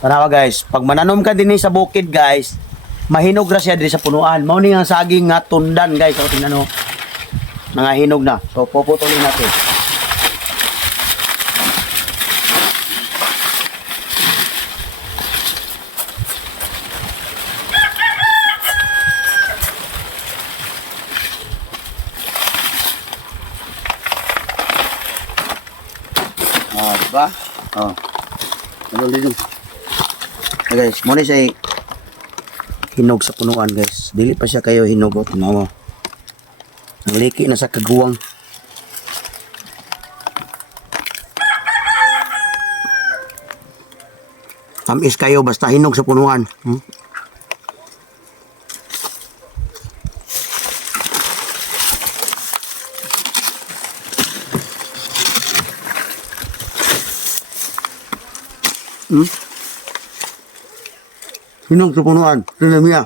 Tanawa guys, pag mananom ka din sa bukid guys, mahinog ra siya diri sa punuan. Mao ni nga saging nga tundan guys. O tingnan mo. Mga hinog na. So puputulin natin. Diba? Oh. Ano dito? Guys, muna siya hinog sa punuan guys. Dili pa siya kayo hinog o tinawa. Ang liki na sa kaguwang. Tamis kayo basta hinog sa punuan. Hinog sa punuan. Tingnan niya.